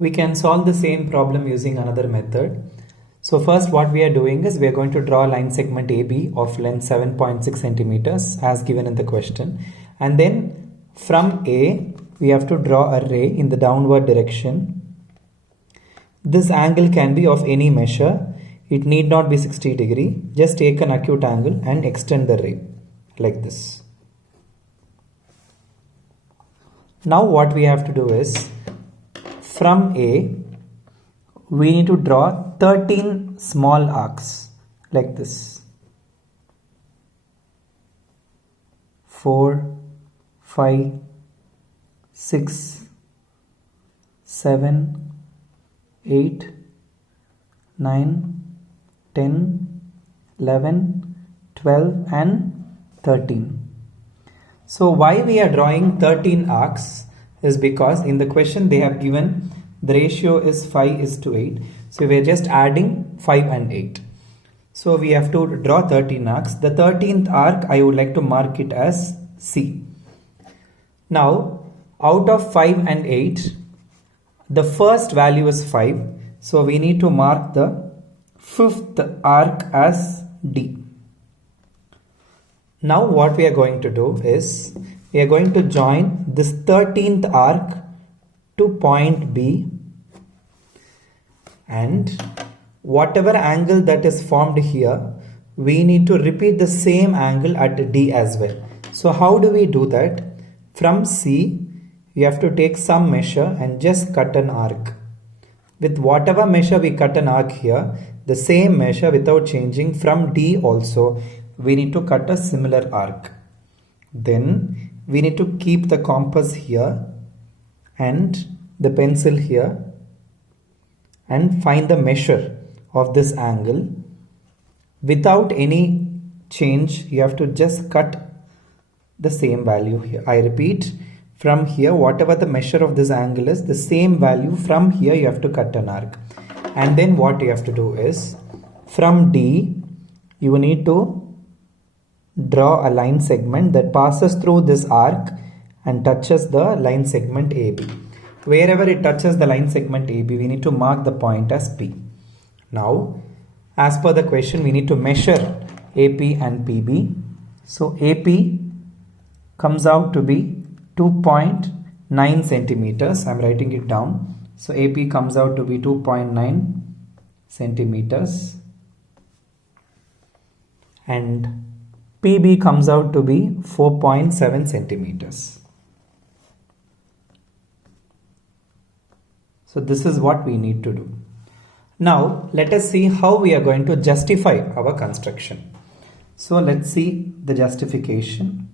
We can solve the same problem using another method. So first what we are doing is we are going to draw a line segment AB of length 7.6 centimeters as given in the question. And then from A, we have to draw a ray in the downward direction. This angle can be of any measure. It need not be 60 degree. Just take an acute angle and extend the ray like this. Now what we have to do is from A, we need to draw 13 small arcs like this. 4, 5, 6, 7, 8, 9, 10, 11, 12 and 13. So why we are drawing 13 arcs is because in the question they have given the ratio is 5:8. So we are just adding 5 and 8. So we have to draw 13 arcs. The 13th arc I would like to mark it as C. Now out of 5 and 8, the first value is 5. So we need to mark the 5th arc as D. Now what we are going to do is we are going to join this 13th arc to point B, and whatever angle that is formed here, we need to repeat the same angle at D as well. So how do we do that? From C, we have to take some measure and just cut an arc. With whatever measure we cut an arc here, the same measure without changing from D also, we need to cut a similar arc. Then we need to keep the compass here and the pencil here and find the measure of this angle. Without any change, you have to just cut the same value here. I repeat, from here, whatever the measure of this angle is, the same value from here you have to cut an arc. And then what you have to do is, from D, you need to draw a line segment that passes through this arc and touches the line segment AB. Wherever it touches the line segment AB, we need to mark the point as P. Now, as per the question, we need to measure AP and PB. So AP comes out to be 2.9 centimeters. I'm writing it down. So AP comes out to be 2.9 centimeters. And PB comes out to be 4.7 centimeters. So this is what we need to do. Now let us see how we are going to justify our construction. So let's see the justification.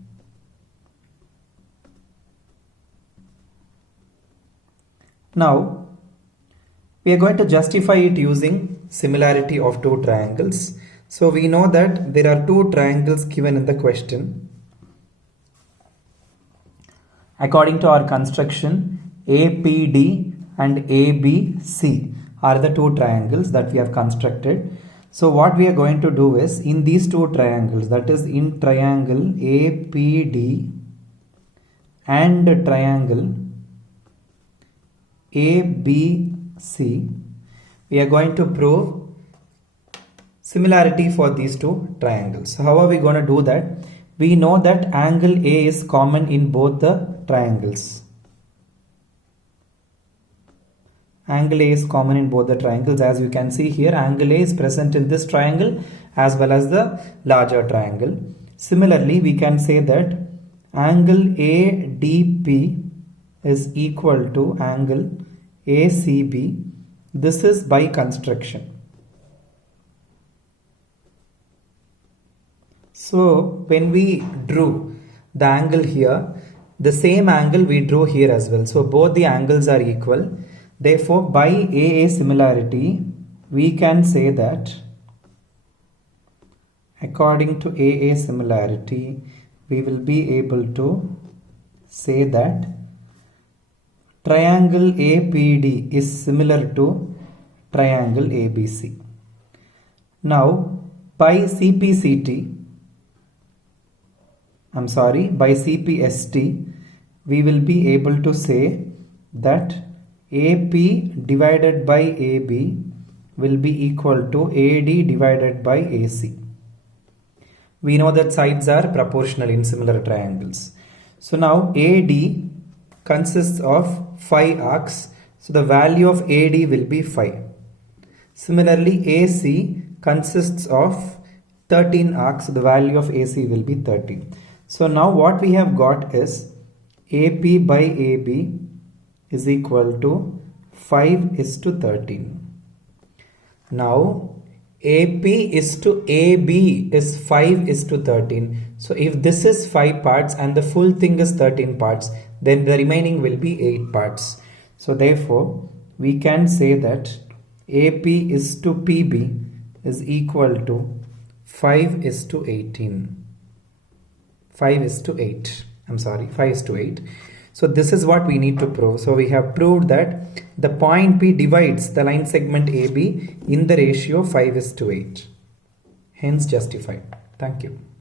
Now we are going to justify it using similarity of two triangles. So we know that there are two triangles given in the question. According to our construction, APD and ABC are the two triangles that we have constructed. So what we are going to do is, in these two triangles, that is in triangle APD and triangle ABC, we are going to prove similarity for these two triangles. So how are we going to do that? We know that angle A is common in both the triangles. Angle A is common in both the triangles. As you can see here, angle A is present in this triangle as well as the larger triangle. Similarly, we can say that angle ADP is equal to angle ACB. This is by construction. So when we drew the angle here, the same angle we drew here as well. So both the angles are equal. Therefore, by AA similarity, we can say that according to AA similarity, we will be able to say that triangle APD is similar to triangle ABC. Now, by CPST, we will be able to say that AP divided by AB will be equal to AD divided by AC. We know that sides are proportional in similar triangles. So now AD consists of 5 arcs. So the value of AD will be 5. Similarly, AC consists of 13 arcs. So the value of AC will be 30. So now what we have got is AP by AB is equal to 5:13. Now AP is to AB is 5:13. So if this is 5 parts and the full thing is 13 parts, then the remaining will be 8 parts. So therefore we can say that AP is to PB is equal to 5:18. 5:8. I'm sorry, 5:8. So this is what we need to prove. So we have proved that the point P divides the line segment AB in the ratio 5:8. Hence justified. Thank you.